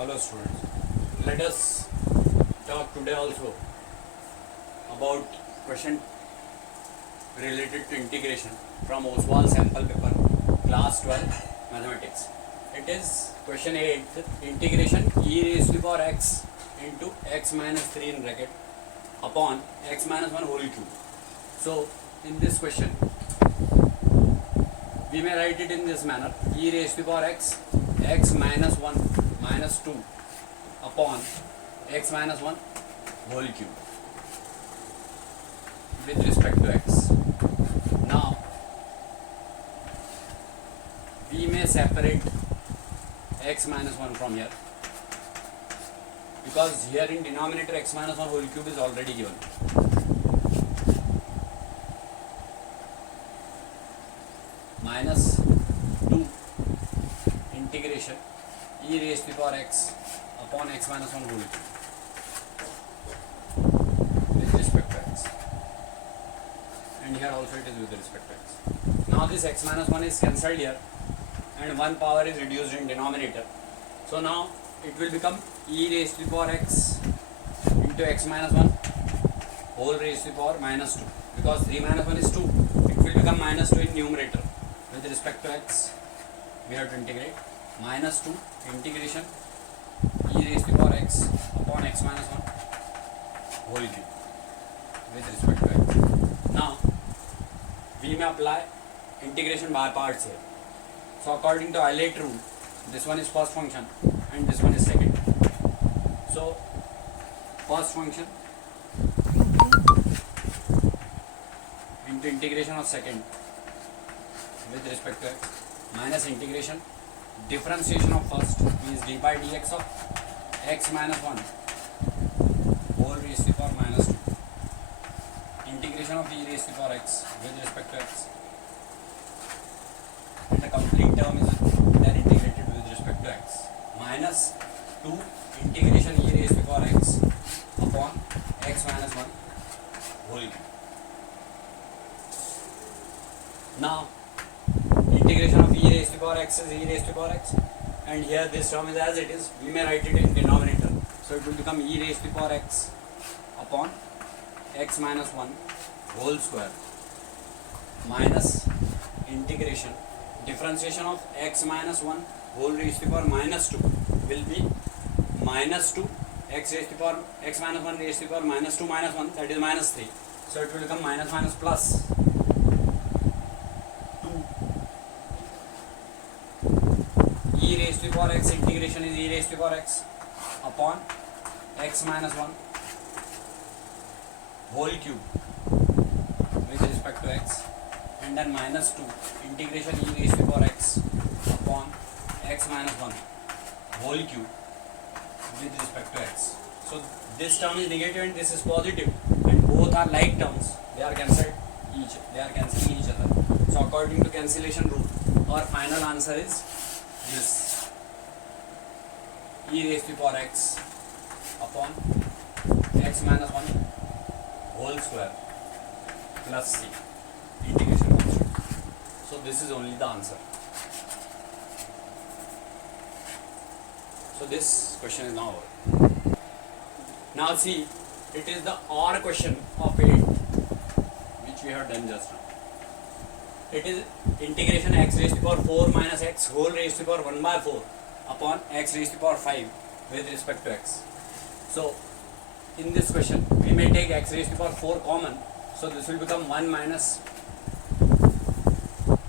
Hello students, let us talk today also about question related to integration from Oswald sample paper class 12 mathematics. It is question 8, integration e raised to the power x into x minus 3 in bracket upon x minus 1 whole cube. So in this question we may write it in this manner: e raised to the power x, x minus 1 minus 2 upon x minus 1 whole cube with respect to x. Now we may separate x minus 1 from here, because here in denominator x minus 1 whole cube is already given. Minus 2 integration e raised to the power x upon x minus 1 whole cube with respect to x, and here also it is with respect to x. Now this x minus 1 is cancelled here and 1 power is reduced in denominator, so now it will become e raised to the power x into x minus 1 whole raised to the power minus 2, because 3 minus 1 is 2, it will become minus 2 in numerator. With respect to x we have to integrate minus 2 integration e raised to the power x upon x minus 1 whole cube with respect to x. Now we may apply integration by parts here. So according to Eilert rule, this one is first function and this one is second. So first function into integration of second with respect to x minus integration differentiation of first means d by dx of x minus 1 whole raised to the power minus 2 integration of e raised to the power x with respect to x, and the complete term is then integrated with respect to x minus 2 integration e raised to the power x upon x minus 1 whole cube. Now integration of e raised to the power x is e raised to the power x, and here this term is as it is, we may write it in denominator, so it will become e raised to the power x upon x minus 1 whole square minus integration differentiation of x minus 1 whole raised to the power minus 2 will be minus 2 x raised to the power x minus 1 raised to the power minus 2 minus 1, that is minus 3, so it will become minus minus plus e raised to the power x integration is e raised to the power x upon x minus 1 whole cube with respect to x, and then minus 2 integration e raised to the power x upon x minus 1 whole cube with respect to x. So this term is negative and this is positive, and both are like terms, they are cancelling each other. So according to cancellation rule, our final answer is this: e raised to the power x upon x minus 1 whole square plus c integration constant. So this is only the answer. So this question is now over. Now see, it is the OR question of 8 which we have done just now. It is integration x raised to the power 4 minus x whole raised to the power 1 by 4 upon x raised to the power 5 with respect to x. So in this question we may take x raised to the power 4 common, so this will become 1 minus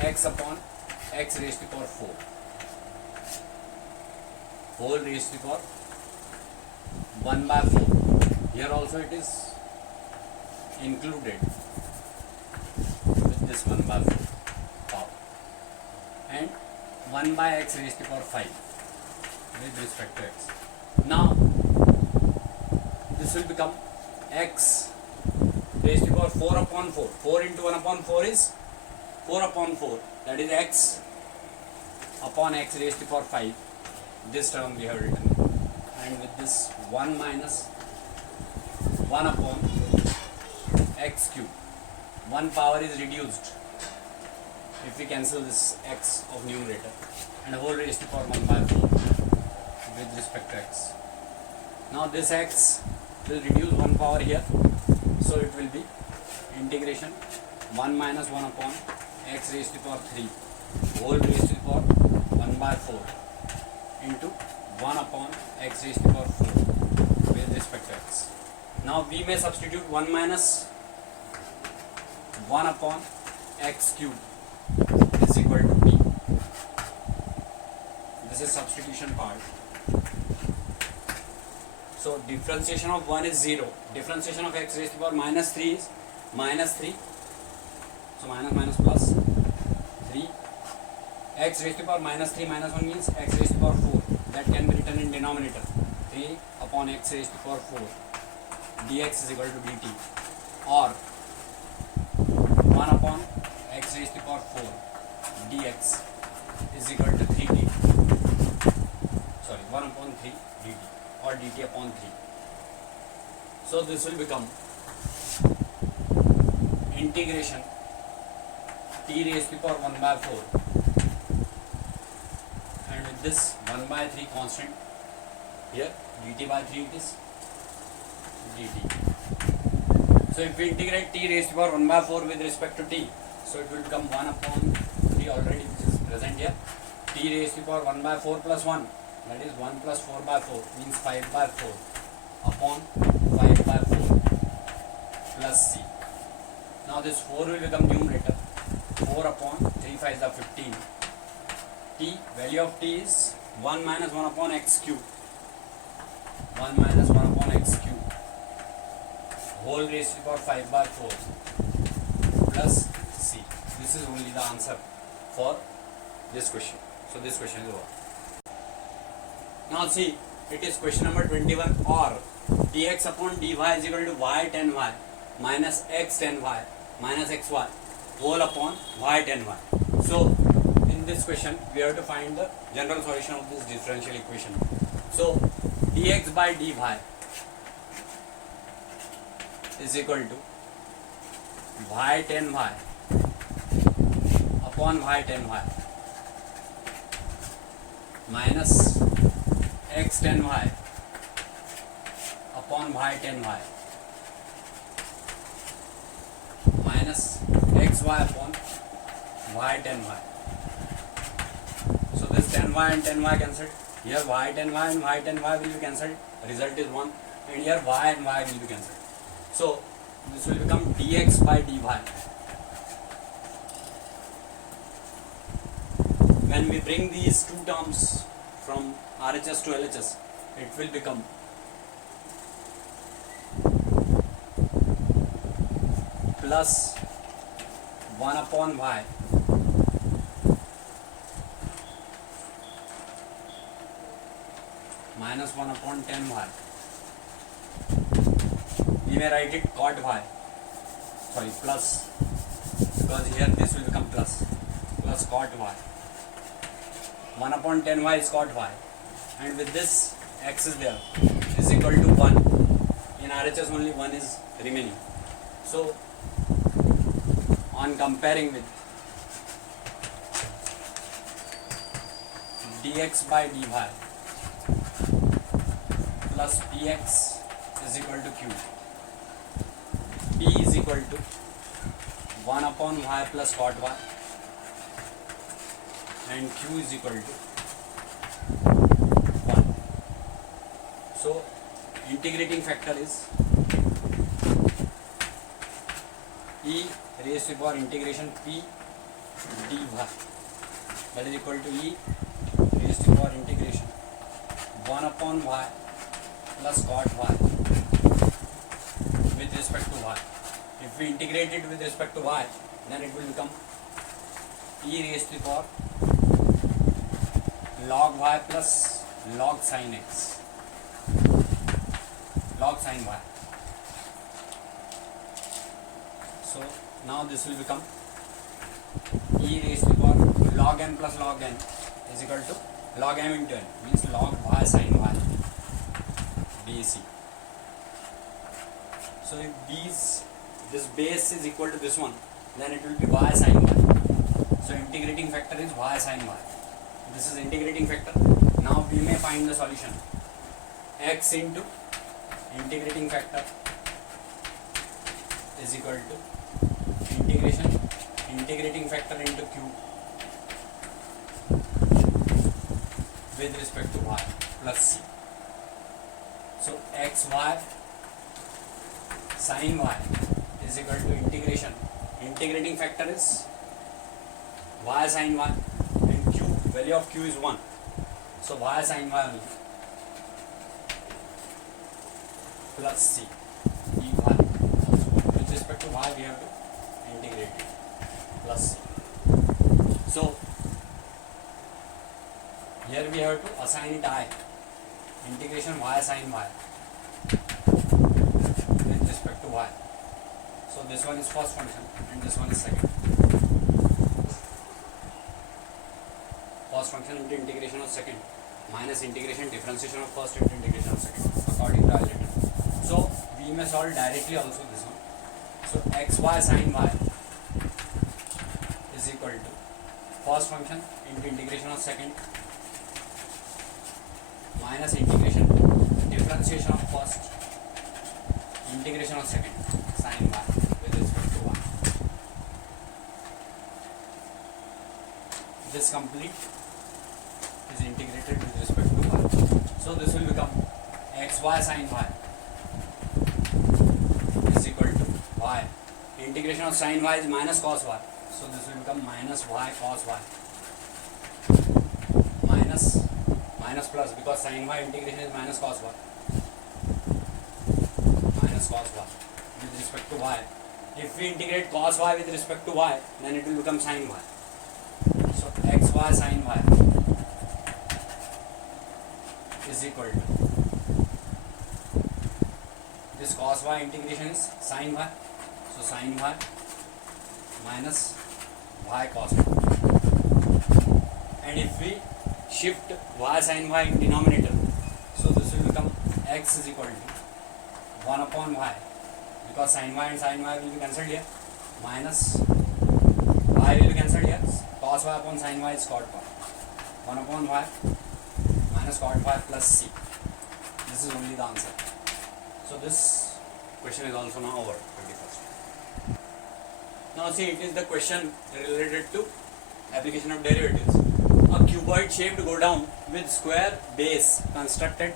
x upon x raised to the power 4 whole raised to the power 1 by 4. Here also it is included with this 1 by 4 power, and 1 by x raised to the power 5 with respect to x. Now this will become x raised to the power 4 upon 4. 4 into 1 upon 4 is 4 upon 4, that is x upon x raised to the power 5. This term we have written, and with this 1 minus 1 upon x cube, 1 power is reduced if we cancel this x of numerator, and whole raised to the power 1 by 4 with respect to Now this x will reduce one power here, so it will be integration 1 minus 1 upon x raised to the power 3 whole raised to the power 1 by 4 into 1 upon x raised to the power 4 with respect to x. Now we may substitute 1 minus 1 upon x cube is equal to t. This is substitution part. So differentiation of 1 is 0. Differentiation of x raised to the power minus 3 is minus 3. So minus minus plus 3. X raised to the power minus 3 minus 1 means x raised to the power 4. That can be written in denominator. 3 upon x raised to the power 4 dx is equal to dt, or 1 upon x raised to the power 4 dx is equal to 3 dt. Sorry, 1 upon 3 dt or dt upon 3. So this will become integration t raised to the power 1 by 4, and with this 1 by 3 constant here, dt by 3 it is dt. So if we integrate t raised to the power 1 by 4 with respect to t, so it will become 1 upon 3 already, which is present here. T raised to the power 1 by 4 plus 1, that is 1 plus 4 by 4 means 5 by 4 upon 5 by 4 plus c. Now this 4 will become numerator, 4 upon 3 5 is 15. T, value of t is 1 minus 1 upon x cube, 1 minus 1 upon x cube whole raised to the power 5 by 4 plus c. This is only the answer for this question. So this question is over. Now see, it is question number 21, or dx upon dy is equal to y tan y minus x tan y minus xy whole upon y tan y. So in this question we have to find the general solution of this differential equation. So dx by dy is equal to y tan y upon y tan y minus x tan y upon y tan y minus xy upon y tan y. So this tan y and tan y cancelled. Here y tan y and y tan y will be cancelled. Result is 1. And here y and y will be cancelled. So this will become dx by dy. When we bring these two terms from RHS to LHS, it will become plus 1 upon y minus 1 upon tan y. We may write it cot y, sorry, plus, because here this will become plus cot y. 1 upon tan y is cot y, and with this x is there, is equal to 1. In RHS only 1 is remaining. So on comparing with dx by dy plus px is equal to q, p is equal to 1 upon y plus cot y, and q is equal to 1. So integrating factor is e raised to the power integration p dy, that is equal to e raised to the power integration 1 upon y plus cot y with respect to y. If we integrate it with respect to y, then it will become e raised to the power log y plus log sin x, log sin y. So now this will become e raised to the power log m plus log n is equal to log m into n, means log y sin y dc. So if this base is equal to this one, then it will be y sin y. So integrating factor is y sin y. This is integrating factor. Now we may find the solution. X into integrating factor is equal to integrating factor into q with respect to y plus c. So xy sin y is equal to integrating factor is y sin y, and q, value of q is 1, so y sin y only plus c dy. With respect to y we have to integrate it plus c. So here we have to assign it I, integration y sin y with respect to y. So this one is first function and this one is second. First function into integration of second minus integration differentiation of first into integration of second according to Euler. So we may solve directly also this one. So xy sin y is equal to first function into integration of second minus integration differentiation of first integration of second sin y with respect to y. This complete is integrated with respect to y. So this will become xy sin y is equal to y. Integration of sin y is minus cos y. So this will become minus y cos y. Minus plus, because sin y integration is minus cos y. Minus cos y with respect to y. If we integrate cos y with respect to y, then it will become sin y. So xy sin y is equal to this cos y integration is sin y. So sin y minus y cos y. And if we shift y sin y in denominator, so this will become x is equal to 1 upon y, because sin y and sin y will be cancelled here, minus y will be cancelled here, cos y upon sin y is cot y, 1 upon y minus cot y plus c. This is only the answer. So this question is also now over. 21st. Now see, it is the question related to application of derivatives. A cuboid shaped go down with square base constructed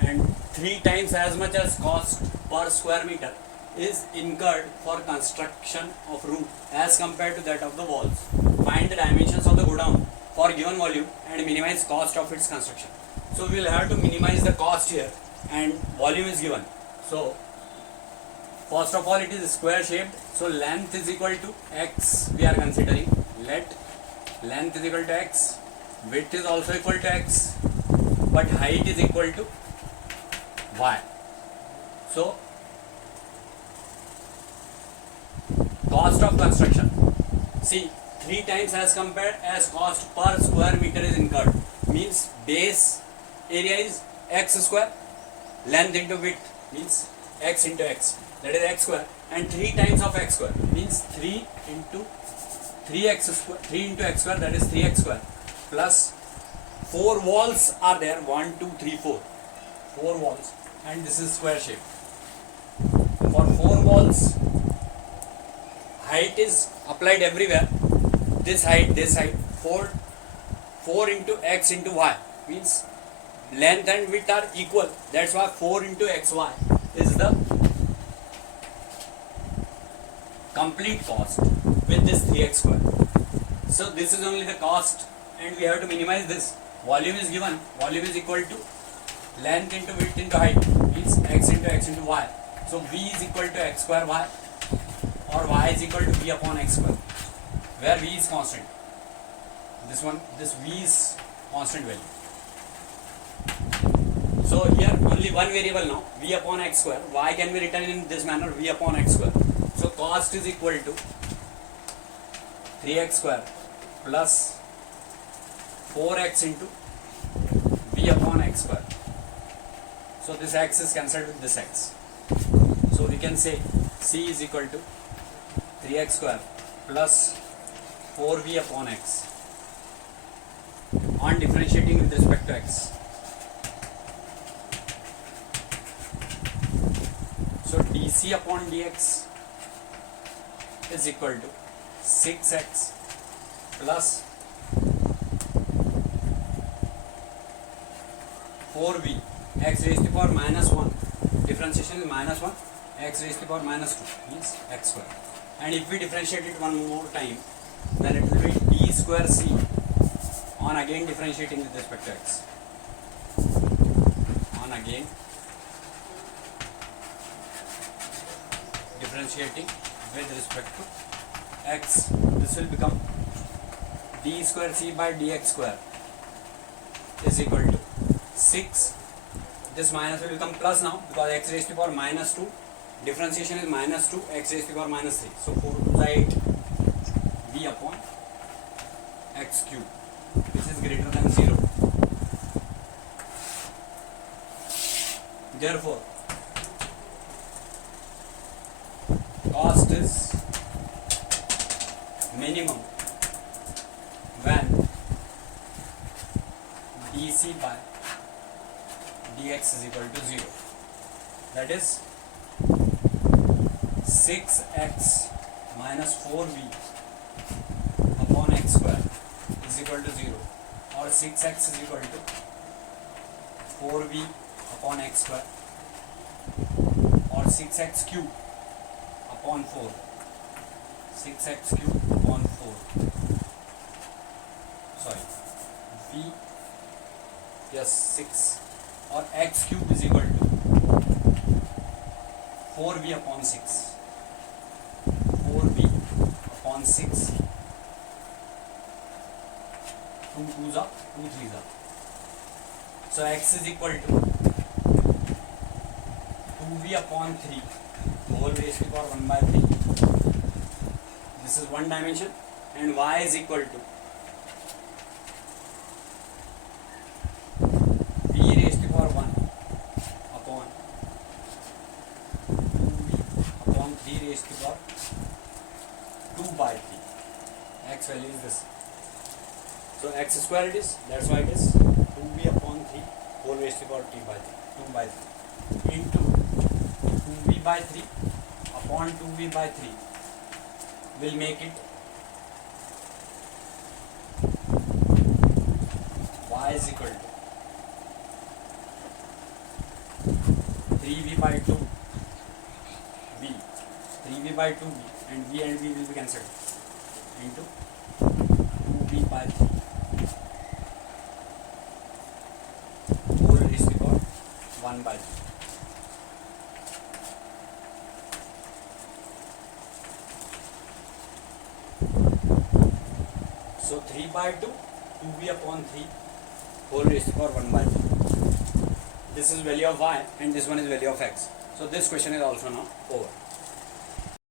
and 3 times as much as cost per square meter is incurred for construction of roof as compared to that of the walls. Find the dimensions of the go down for given volume and minimize cost of its construction. So we will have to minimize the cost here, and volume is given. So first of all, it is square shaped, so length is equal to x we are considering. Let length is equal to x, width is also equal to x, but height is equal to y. So cost of construction, see, 3 times as compared as cost per square meter is incurred, means base area is x square, length into width means x into x, that is x square, and 3 times of x square means 3 into 3x square, 3 into x square, that is 3x square, plus 4 walls are there, 1 2 3 4 walls, and this is square shape. For 4 walls, height is applied everywhere, this height 4 into x into y means length and width are equal, that's why 4 into xy is the complete cost with this 3x square. So this is only the cost, and we have to minimize this. Volume is given, volume is equal to length into width into height means x into y. So v is equal to x square y, or y is equal to v upon x square, where v is constant. This v is constant value. So here only one variable now, v upon x square. Y can be written in this manner, v upon x square. So cost is equal to 3x square plus 4x into v upon x square. So this x is cancelled with this x. So we can say c is equal to 3x square plus 4v upon x on differentiating with respect to x. dc upon dx is equal to 6x plus 4v x raised to the power minus 1, differentiation is minus 1, x raised to the power minus 2 means x square, and if we differentiate it one more time then it will be d square c on again differentiating with respect to x, on again differentiating with respect to x, this will become d square c by dx square is equal to 6, this minus will become plus now because x raised to the power minus 2, differentiation is minus 2, x raised to the power minus 3, so 4 to the 8 v upon x cube, which is greater than 0. Therefore cost is minimum when dc by dx is equal to 0, that is 6x minus 4v upon x square is equal to 0, or 6x is equal to 4v upon x square, or 6x cube upon 4, 6x cube upon 4, sorry, v, yes 6, or x cube is equal to 4v upon 6, 4v upon 6, 2 2s are 2 3s are, so x is equal to 2v upon 3 whole raised to the power 1 by 3, this is one dimension, and y is equal to v raised to the power 1 upon 2v upon 3 raised to the power 2 by 3, x value is this, so x square it is, that's why it is 2v upon 3 whole raised to the power 2 by 3 into 2v by 3 upon 2v by 3 will make it y is equal to 3v by 2 v, 3v by 2v, and v will be cancelled, into 2v by 3 whole raised to the power 1 by 3. So 3 by 2, 2v upon 3 whole raised to the power 1 by 3. This is value of y and this one is value of x. So this question is also now over.